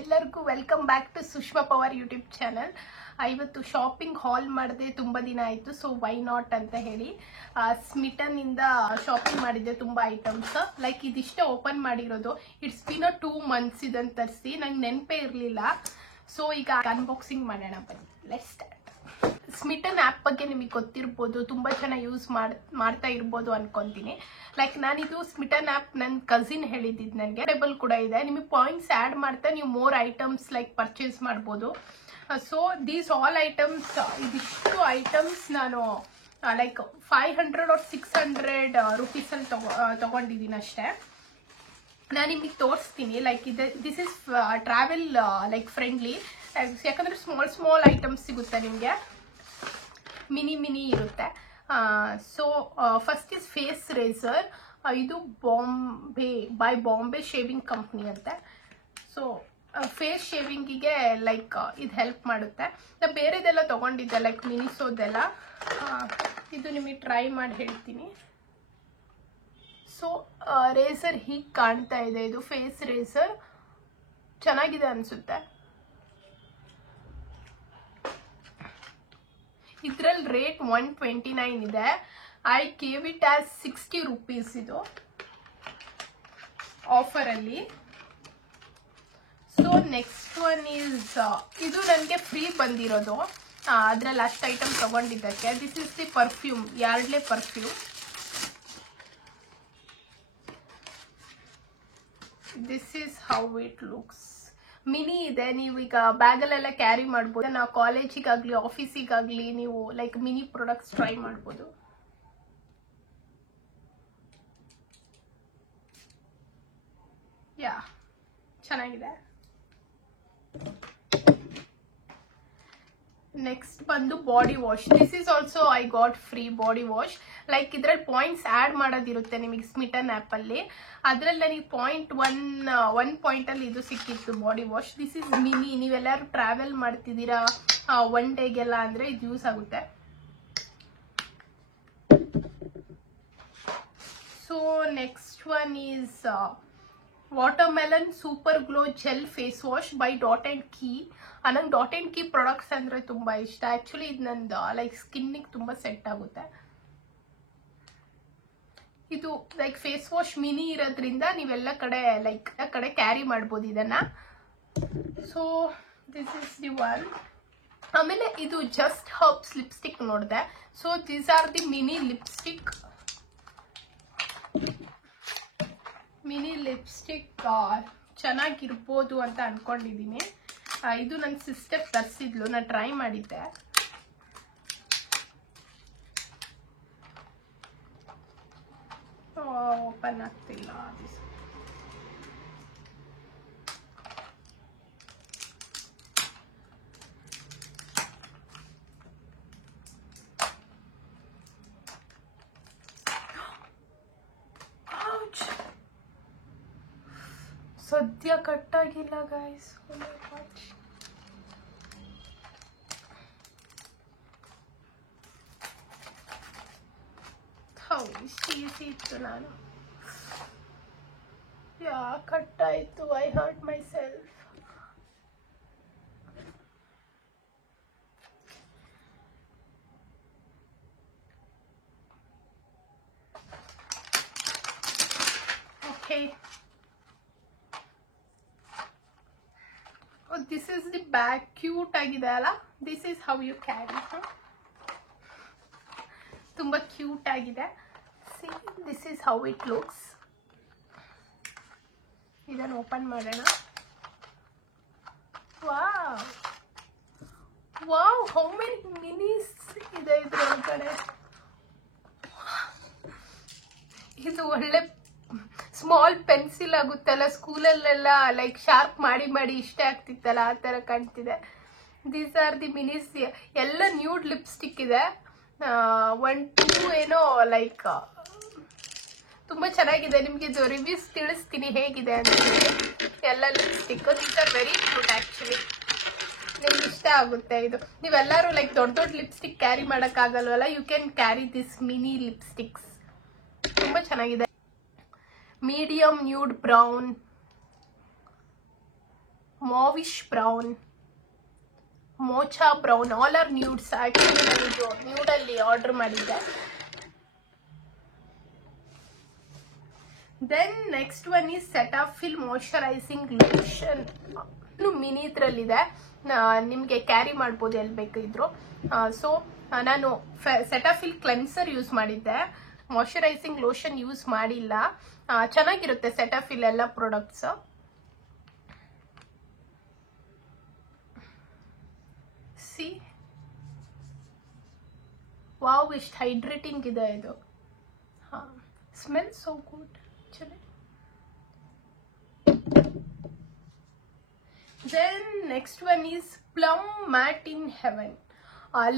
ಎಲ್ಲರಿಗೂ welcome back to Sushma power YouTube channel. ಇವತ್ತು shopping haul ಮಾಡಿದೆ, ತುಂಬ ದಿನ ಆಯಿತು. ಸೊ ವೈ ನಾಟ್ ಅಂತ ಹೇಳಿ ಸ್ಮಿಟನ್ ಇಂದ ಶಾಪಿಂಗ್ ಮಾಡಿದ್ದೆ ತುಂಬ ಐಟಮ್ಸ್. ಲೈಕ್ ಇದಿಷ್ಟೇ ಓಪನ್ ಮಾಡಿರೋದು. ಇಟ್ಸ್ ಬಿನ್ 2 months ಇದನ್ನು ತರಿಸಿ, ನಂಗೆ ನೆನಪೇ ಇರಲಿಲ್ಲ. ಸೊ ಈಗ ಅನ್ಬಾಕ್ಸಿಂಗ್ ಮಾಡೋಣ, ಬನ್ನಿ ಲೆಟ್ಸ್ ಸ್ಟಾರ್ಟ್. ಸ್ಮಿಟನ್ ಆ್ಯಪ್ ಬಗ್ಗೆ ನಿಮಗೆ ಗೊತ್ತಿರ್ಬೋದು, ತುಂಬ ಜನ ಯೂಸ್ ಮಾಡ್ತಾ ಇರ್ಬೋದು ಅನ್ಕೊಂತೀನಿ. ಲೈಕ್ ನಾನಿದು ಸ್ಮಿಟನ್ ಆ್ಯಪ್ ನನ್ನ ಕಸಿನ್ ಹೇಳಿದ್ದು ನನಗೆ. ಟೇಬಲ್ ಕೂಡ ಇದೆ, ನಿಮಗೆ ಪಾಯಿಂಟ್ಸ್ ಆ್ಯಡ್ ಮಾಡ್ತಾ ನೀವು ಮೋರ್ ಐಟಮ್ಸ್ ಲೈಕ್ ಪರ್ಚೇಸ್ ಮಾಡ್ಬೋದು. ಸೊ ದೀಸ್ ಆಲ್ ಐಟಮ್ಸ್, ಇದಿಷ್ಟು ಐಟಮ್ಸ್ ನಾನು ಲೈಕ್ 500 or 600 ರುಪೀಸಲ್ಲಿ ತಗೊಂಡಿದ್ದೀನಿ ಅಷ್ಟೇ. ನಾನು ನಿಮಗೆ ತೋರಿಸ್ತೀನಿ. Like this is travel like friendly, ಯಾಕಂದರೆ ಸ್ಮಾಲ್ ಐಟಮ್ಸ್ ಸಿಗುತ್ತೆ ನಿಮಗೆ, ಮಿನಿ ಇರುತ್ತೆ. So first is face razor. ಇದು ಬಾಂಬೆ ಶೇವಿಂಗ್ ಕಂಪ್ನಿ ಅಂತೆ. ಸೊ ಫೇಸ್ ಶೇವಿಂಗಿಗೆ ಲೈಕ್ ಇದು ಹೆಲ್ಪ್ ಮಾಡುತ್ತೆ. ನಾನು ಬೇರೆದೆಲ್ಲ ತೊಗೊಂಡಿದ್ದೆ, ಲೈಕ್ ಮಿನಿಸೋದೆಲ್ಲ. ಇದು ನಿಮಗೆ ಟ್ರೈ ಮಾಡಿ ಹೇಳ್ತೀನಿ. ಸೊ ರೇಸರ್ ಹೀಗೆ ಕಾಣ್ತಾ ಇದೆ. ಇದು ಫೇಸ್ ರೇಸರ್ ಚೆನ್ನಾಗಿದೆ ಅನಿಸುತ್ತೆ. ಇದ್ರಲ್ಲಿ ರೇಟ್ 129 ಇದೆ. I gave it as 60 rupees ಇದು ಆಫರಲ್ಲಿ. ಸೊ ನೆಕ್ಸ್ಟ್ ಒನ್ ಈಸ್, ಇದು ನನಗೆ ಫ್ರೀ ಬಂದಿರೋದು, ಅದರಲ್ಲಿ ಅಷ್ಟು ಐಟಮ್ ತಗೊಂಡಿದ್ದಕ್ಕೆ. This is the perfume, Yardley perfume. This is how it looks. Mini ಇದೆ, ನೀವು ಈಗ ಬ್ಯಾಗಲ್ಲೆಲ್ಲ ಕ್ಯಾರಿ ಮಾಡ್ಬೋದು. ನಾವು ಕಾಲೇಜಿಗಾಗಲಿ ಆಫೀಸಿಗಾಗಲಿ ನೀವು ಲೈಕ್ ಮಿನಿ ಪ್ರಾಡಕ್ಟ್ಸ್ ಟ್ರೈ ಮಾಡ್ಬೋದು. ಯಾ, ಚೆನ್ನಾಗಿದೆ. ನೆಕ್ಸ್ಟ್ ಬಂದು body wash. This is also I got free body wash. Like ಇದ್ರಲ್ಲಿ ಪಾಯಿಂಟ್ಸ್ ಆ್ಯಡ್ ಮಾಡೋದಿರುತ್ತೆ ನಿಮಗೆ ಸ್ಮಿಟನ್ ಆ್ಯಪಲ್ಲಿ. ಅದರಲ್ಲಿ ನನಗೆ ಒನ್ ಪಾಯಿಂಟಲ್ಲಿ ಇದು ಸಿಕ್ಕಿತ್ತು body wash. This is mini. ನೀವೆಲ್ಲರೂ ಟ್ರಾವೆಲ್ ಮಾಡ್ತಿದ್ದೀರಾ ಒನ್ ಡೇಗೆಲ್ಲ ಅಂದರೆ ಇದು ಯೂಸ್ ಆಗುತ್ತೆ. So next one is watermelon super glow gel face wash by Dot and Key. ನಂಗೆ ಡಾಟ್ ಆ್ಯಂಡ್ ಕೀ ಪ್ರಾಡಕ್ಟ್ಸ್ ಅಂದರೆ ತುಂಬ ಇಷ್ಟ. ಆ್ಯಕ್ಚುಲಿ ಇದು ನಂದು ಲೈಕ್ ಸ್ಕಿನ್ನಿಗೆ ತುಂಬ ಸೆಟ್ ಆಗುತ್ತೆ. ಇದು ಲೈಕ್ ಫೇಸ್ ವಾಶ್ ಮಿನಿ ಇರೋದ್ರಿಂದ ನೀವೆಲ್ಲ ಕಡೆ ಕ್ಯಾರಿ ಮಾಡ್ಬೋದು ಇದನ್ನು. So this is the one. ಆಮೇಲೆ ಇದು ಜಸ್ಟ್ ಹರ್ಬ್ಸ್ ಲಿಪ್ಸ್ಟಿಕ್ ನೋಡಿದೆ. So these are the mini lipstick. ಚೆನ್ನಾಗಿರ್ಬೋದು ಅಂತ ಅನ್ಕೊಂಡಿದ್ದೀನಿ. ಇದು ನನ್ನ ಸಿಸ್ಟರ್ ತರಿಸಿದ್ಲು, ನಾನು ಟ್ರೈ ಮಾಡಿದ್ದೆ. ಓಪನ್ ಆಗ್ತಿಲ್ಲ. ಸದ್ಯ ಕಟ್ಟಾಗಿಲ್ಲ ಗೈಸ್. ಇತ್ತು ನಾನು, ಯಾ ಕಟ್ಟಾಯ್ತು. I hurt myself. Okay, this is the bag. Cute ಆಗಿದೆ ಅಲ್ಲ? This is how you carry. ತುಂಬ ಕ್ಯೂಟ್ ಆಗಿದೆ. See, this is how it looks. ಇದನ್ನು ಓಪನ್ ಮಾಡೋಣ. Wow wow, how many minis ಇದೆ ಇದ್ರೊಳಗಡೆ. ಇದು ಒಳ್ಳೆ ಸ್ಮಾಲ್ ಪೆನ್ಸಿಲ್ ಆಗುತ್ತಲ್ಲ, ಸ್ಕೂಲಲ್ಲೆಲ್ಲ ಲೈಕ್ ಶಾರ್ಪ್ ಮಾಡಿ ಇಷ್ಟ ಆಗ್ತಿತ್ತಲ್ಲ, ಆ ಥರ ಕಾಣ್ತಿದೆ. These are the minis. ಎಲ್ಲ ನ್ಯೂಡ್ ಲಿಪ್ಸ್ಟಿಕ್ ಇದೆ. 1 2 ಏನೋ ಲೈಕ್ ತುಂಬ ಚೆನ್ನಾಗಿದೆ. ನಿಮಗೆ ಇದು ರಿವ್ಯೂಸ್ ತಿಳಿಸ್ತೀನಿ ಹೇಗಿದೆ ಅಂತ. ಎಲ್ಲ lipstick these are very cute. Actually ನಿಮ್ಗೆ ಇಷ್ಟ ಆಗುತ್ತೆ ಇದು. ನೀವೆಲ್ಲರೂ ಲೈಕ್ ದೊಡ್ಡ ಲಿಪ್ಸ್ಟಿಕ್ ಕ್ಯಾರಿ ಮಾಡೋಕ್ಕಾಗಲ್ವಲ್ಲ, you can carry this mini lipsticks. ತುಂಬ ಚೆನ್ನಾಗಿದೆ. Medium nude brown, mauvish brown, mocha brown, all are nudes. Actually ನಾನು ಇದು ನ್ಯೂಡಲ್ಲಿ ಆರ್ಡರ್ ಮಾಡಿದ್ದೆ. Then next one is Cetaphil moisturising lotion. ಇನ್ನು ಮಿನಿ ಇದ್ರಲ್ಲಿದೆ, ನಿಮಗೆ ಕ್ಯಾರಿ ಮಾಡ್ಬೋದು ಎಲ್ಲಿ ಬೇಕಿದ್ರು. ಸೊ ನಾನು ಸೆಟಾಫಿಲ್ ಕ್ಲೆನ್ಸರ್ ಯೂಸ್ ಮಾಡಿದ್ದೆ, ಮಾಯಶ್ಚರೈಸಿಂಗ್ ಲೋಷನ್ ಯೂಸ್ ಮಾಡಿಲ್ಲ. ಚೆನ್ನಾಗಿರುತ್ತೆ ಸೆಟಾಫಿಲ್ ಎಲ್ಲ ಪ್ರಾಡಕ್ಟ್ಸ್. ಸಿ ವಾವ್, ಎಷ್ಟು ಹೈಡ್ರೇಟಿಂಗ್ ಇದೆ ಇದು. Smell so good actually. Then next one is Plum matte in heaven,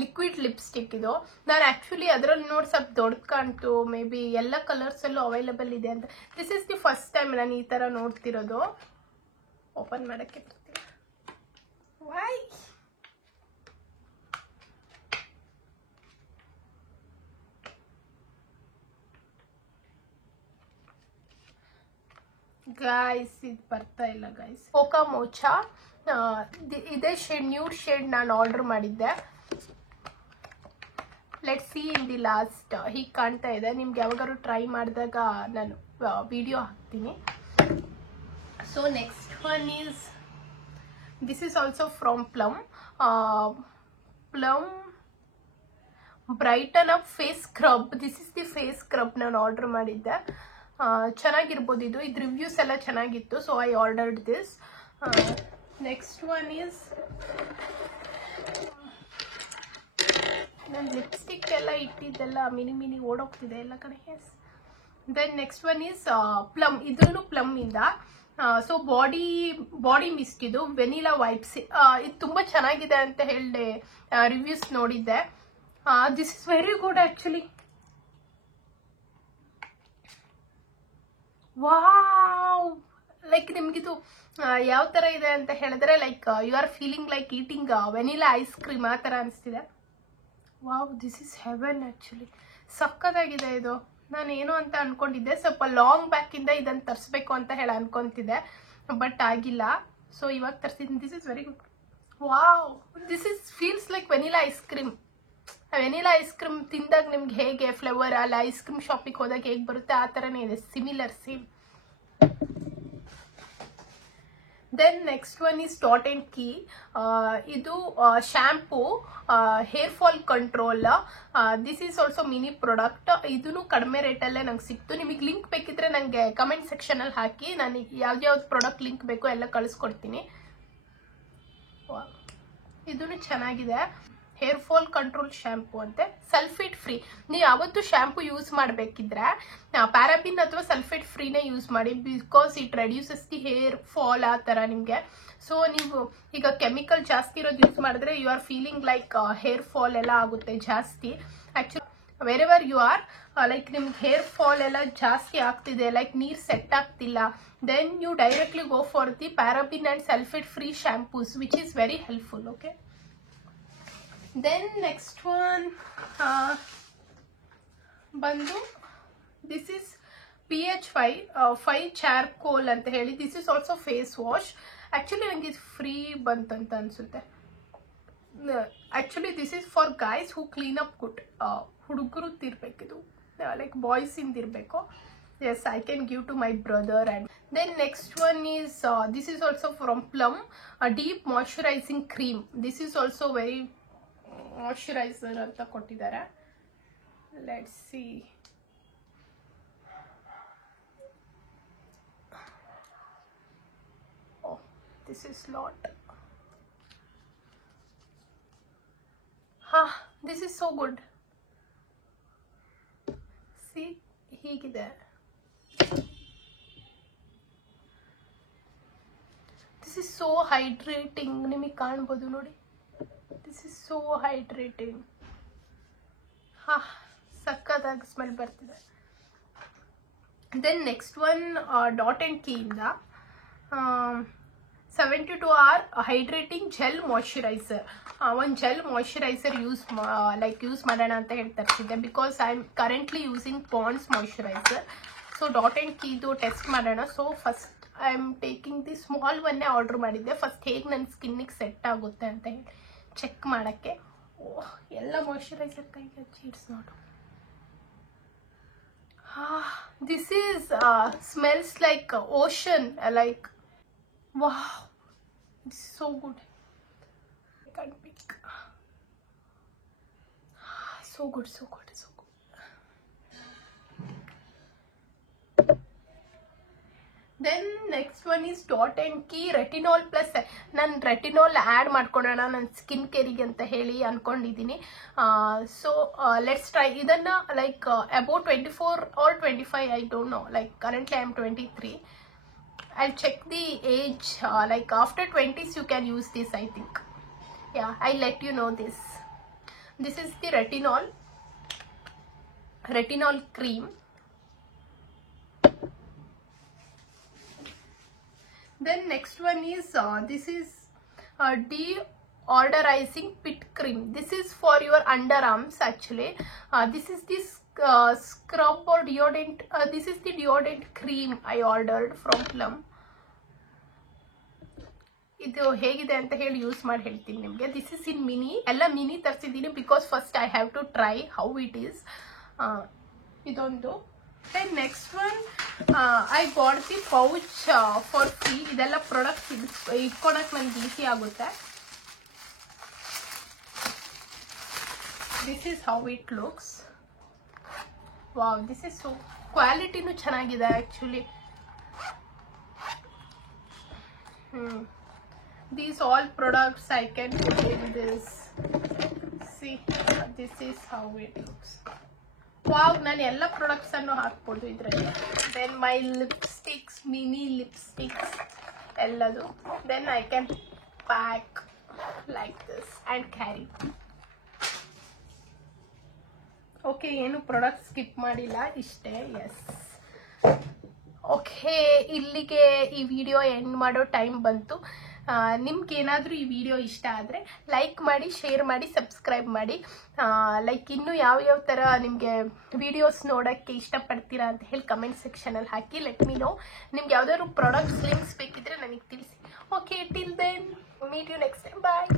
liquid lipstick. ಇದು ನಾನು ಆಕ್ಚುಲಿ ಅದರಲ್ಲಿ ನೋಡಿ ಸ್ವಲ್ಪ ದೊಡ್ಡ ಕಾಣ್ತು, ಮೇ ಬಿ ಎಲ್ಲ ಕಲರ್ಸ್ ಅಲ್ಲೂ ಅವೈಲಬಲ್ ಇದೆ ಅಂತ. This is the first time ನಾನು ಈ ತರ ನೋಡ್ತಿರೋದು. ಓಪನ್ ಮಾಡಕ್ಕೆ ಬರ್ತೀನಿ. ವೈ ಗೈಸ್, ಇದು ಬರ್ತಾ ಇಲ್ಲ ಗೈಸ್. ಕೋಕಾ ಮೋಚಾ, ಇದೇ ಶೇಡ್, ನ್ಯೂಡ್ ಶೇಡ್ ನಾನು ಆರ್ಡರ್ ಮಾಡಿದ್ದೆ. Let see in the last. ಹೀಗೆ ಕಾಣ್ತಾ ಇದೆ. ನಿಮ್ಗೆ ಯಾವಾಗಾದ್ರು ಟ್ರೈ ಮಾಡಿದಾಗ ನಾನು ವಿಡಿಯೋ ಹಾಕ್ತೀನಿ. So next one is, this is also from Plum. Plum brighten up face scrub. This is the face scrub ನಾನು ಆರ್ಡರ್ ಮಾಡಿದ್ದೆ. ಚೆನ್ನಾಗಿರ್ಬೋದು ಇದು. ಇದು ರಿವ್ಯೂಸ್ ಎಲ್ಲ ಚೆನ್ನಾಗಿತ್ತು, so I ordered this. Next one is, ನಾನು ಲಿಪ್ಸ್ಟಿಕ್ ಎಲ್ಲ ಇಟ್ಟಿದ್ದೆಲ್ಲ ಮಿನಿ ಓಡೋಗ್ತಿದೆ ಎಲ್ಲ ಕಡೆ. Yes. Then next one is Plum. ಇದೂ ಪ್ಲಮ್ ಇಂದ. ಸೊ ಬಾಡಿ ಮಿಸ್ಟ್, ಇದು ವೆನಿಲಾ ವೈಪ್ಸ್. ಇದು ತುಂಬಾ ಚೆನ್ನಾಗಿದೆ ಅಂತ ಹೇಳಿದೆ, ರಿವ್ಯೂಸ್ ನೋಡಿದ್ದೆ. This is very good actually. Wow, like ನಿಮ್ಗಿದು ಯಾವ ತರ ಇದೆ ಅಂತ ಹೇಳಿದ್ರೆ, like you are feeling like eating vanilla ice cream ಆ ತರ ಅನಿಸ್ತಿದೆ. Wow, this is heaven actually. ಸಕ್ಕತ್ತಾಗಿದೆ ಇದು. ನಾನು ಏನು ಅಂತ ಅನ್ಕೊಂಡಿದ್ದೆ, ಸ್ವಲ್ಪ ಲಾಂಗ್ ಬ್ಯಾಕ್ ಇಂದ ಇದನ್ನ ತರಿಸ್ಬೇಕು ಅಂತ ಹೇಳಿ ಅನ್ಕೊಂತಿದ್ದೆ, ಬಟ್ ಆಗಿಲ್ಲ. ಸೊ ಇವಾಗ ತರಿಸಿದ್ದೀನಿ. This is very good. Wow, this is feels like vanilla ice cream. Vanilla ice cream ತಿಂದಾಗ ನಿಮ್ಗೆ ಹೇಗೆ ಫ್ಲೇವರ್ ಅಲ್ಲ ಐಸ್ ಕ್ರೀಮ್ ಶಾಪಿಗೆ ಹೋದಾಗ ಹೇಗೆ ಬರುತ್ತೆ ಆ ಥರನೇ ಇದೆ, similar same. Then next one is Dot and Key. ಇದು shampoo, hair fall control. This is also mini product. ಇದೂ ಕಡಿಮೆ ರೇಟಲ್ಲೇ ನಂಗೆ ಸಿಕ್ತು. ನಿಮಗೆ ಲಿಂಕ್ ಬೇಕಿದ್ರೆ ನನಗೆ ಕಮೆಂಟ್ ಸೆಕ್ಷನಲ್ಲಿ ಹಾಕಿ, ನಾನು ಯಾವ್ದು ಪ್ರಾಡಕ್ಟ್ ಲಿಂಕ್ ಬೇಕೋ ಎಲ್ಲ ಕಳಿಸ್ಕೊಡ್ತೀನಿ. ಇದೂ ಚೆನ್ನಾಗಿದೆ. ಹೇರ್ ಫಾಲ್ ಕಂಟ್ರೋಲ್ ಶಾಂಪೂ ಅಂತೆ, ಸಲ್ಫೇಟ್ ಫ್ರೀ. ನೀವು ಯಾವತ್ತು ಶಾಂಪೂ ಯೂಸ್ ಮಾಡಬೇಕಿದ್ರೆ ಪ್ಯಾರಾಬಿನ್ ಅಥವಾ ಸಲ್ಫೇಟ್ ಫ್ರೀನೇ ಯೂಸ್ ಮಾಡಿ, because it reduces the hair fall ಆ ಥರ ನಿಮಗೆ. ಸೊ ನೀವು ಈಗ ಕೆಮಿಕಲ್ ಜಾಸ್ತಿ ಇರೋದು ಯೂಸ್ ಮಾಡಿದ್ರೆ you are feeling like hair fall ಎಲ್ಲ ಆಗುತ್ತೆ ಜಾಸ್ತಿ. Actually wherever you are like ನಿಮ್ಗೆ ಹೇರ್ ಫಾಲ್ ಎಲ್ಲ ಜಾಸ್ತಿ ಆಗ್ತಿದೆ, ಲೈಕ್ ನೀರು ಸೆಟ್ ಆಗ್ತಿಲ್ಲ, then you directly go for the paraben and sulphate free shampoos, which is very helpful. Okay. Then next one ಬಂದು this is PH5 charcoal ಅಂತ ಹೇಳಿ. this is also face wash. actually ನಂಗೆ ಇದು free ಬಂತಂತ ಅನ್ಸುತ್ತೆ. actually this is for guys who clean up good. ಹುಡುಗರು ತಿರ್ಬೇಕಿದು, like boys ಇಂದಿರ್ಬೇಕು. yes, I can give to my brother. And then next one is this is also from Plum, a deep moisturizing cream. this is also very moisturiser ಅಂತ ಕೊಟ್ಟಿದ್ದಾರೆ. Let's see. Oh, this is lot. This is so good. See, ಹೀಗಿದೆ. This is so hydrating. ನಿಮಗೆ ಕಾಣ್ಬೋದು ನೋಡಿ. This is so hydrating. ಸಕ್ಕತ್ತಾಗಿ smell ಬರ್ತಿದೆ. Then next one Dot and Key ಇಂದ 72 hour hydrating gel moisturiser. ಒಂದು ಜೆಲ್ ಮಾಯಶ್ಚರೈಸರ್ ಯೂಸ್ ಮಾಡೋಣ ಅಂತ ಹೇಳಿ ತರಿಸಿದ್ದೆ, because I am currently using Pond's moisturiser. So Dot and ಕೀದು ಟೆಸ್ಟ್ ಮಾಡೋಣ. So first I am taking the small ಒನ್ನೇ order ಮಾಡಿದ್ದೆ first ಹೇಗೆ ನನ್ನ ಸ್ಕಿನ್ನಿಗೆ ಸೆಟ್ ಆಗುತ್ತೆ ಅಂತ ಹೇಳಿ ಚೆಕ್ ಮಾಡೋಕ್ಕೆ. ಓಹ್, ಎಲ್ಲ ಮಾಯ್ಶ್ಚರೈಸರ್ ಕೈಗೆ ಹಚ್ಚಿ ಇಟ್ಸ್ ನೋಡು. This is smells like ocean, like wow, it's so good. I can't pick. So good, so good, so good. Then next one is Dot and Key Retinol Plus. ನಾನು retinol add ಮಾಡ್ಕೊಳ್ಳೋಣ ನನ್ನ skin ಕೇರಿಗೆ ಅಂತ ಹೇಳಿ ಅಂದ್ಕೊಂಡಿದ್ದೀನಿ. So let's try ಇದನ್ನು. Like about 24 or 25, I don't know. Like currently I am 23. I'll check the age. Like after 20s you can use this, I think. Yeah, I'll let you know this. This is the retinol cream. Then next one is this is deodorizing pit cream. This is for your underarms actually. This is this scrub or deodorant. This is the deodorant cream I ordered from Plum. ಇದು ಹೇಗಿದೆ ಅಂತ ಹೇಳಿ use ಮಾಡಿ ಹೇಳ್ತೀನಿ ನಿಮಗೆ. This is in mini. ಎಲ್ಲ mini ತರಿಸಿದ್ದೀನಿ because first I have to try how it is. ಇದೊಂದು. Then next one, I got the pouch for free. ಇದೆಲ್ಲ ಪ್ರಾಡಕ್ಟ್ಸ್ ಇಟ್ಕೊಳಕ್ಕೆ ನನಗೆ ಈಸಿ ಆಗುತ್ತೆ. This is how it looks. Wow, this is so ಕ್ವಾಲಿಟಿನೂ ಚೆನ್ನಾಗಿದೆ actually. These all products I can put in this. See, this is how it looks. Wow, ನಾನು ಎಲ್ಲ products ಅನ್ನು ಹಾಕ್ಬೋದು ಇದರಲ್ಲಿ. Then my lipsticks, mini lipsticks ಎಲ್ಲದು. Then I can pack like this and carry. Okay, ಏನು product skip ಮಾಡಿಲ್ಲ, ಇಷ್ಟೇ. S, okay, ಇಲ್ಲಿಗೆ ಈ ವಿಡಿಯೋ ಎಂಡ್ ಮಾಡೋ ಟೈಮ್ ಬಂತು. ನಿಮ್ಗೇನಾದರೂ ಈ ವಿಡಿಯೋ ಇಷ್ಟ ಆದರೆ ಲೈಕ್ ಮಾಡಿ, ಶೇರ್ ಮಾಡಿ, ಸಬ್ಸ್ಕ್ರೈಬ್ ಮಾಡಿ. ಲೈಕ್ ಇನ್ನೂ ಯಾವ್ಯಾವ ಥರ ನಿಮಗೆ ವಿಡಿಯೋಸ್ ನೋಡೋಕ್ಕೆ ಇಷ್ಟಪಡ್ತೀರಾ ಅಂತ ಹೇಳಿ ಕಮೆಂಟ್ ಸೆಕ್ಷನಲ್ಲಿ ಹಾಕಿ. Let me no. ನಿಮ್ಗೆ ಯಾವ್ದಾದ್ರು ಪ್ರಾಡಕ್ಟ್ಸ್ ಲಿಂಕ್ಸ್ ಬೇಕಿದ್ರೆ ನನಗೆ ತಿಳಿಸಿ. Okay, till then meet you next time. Bye.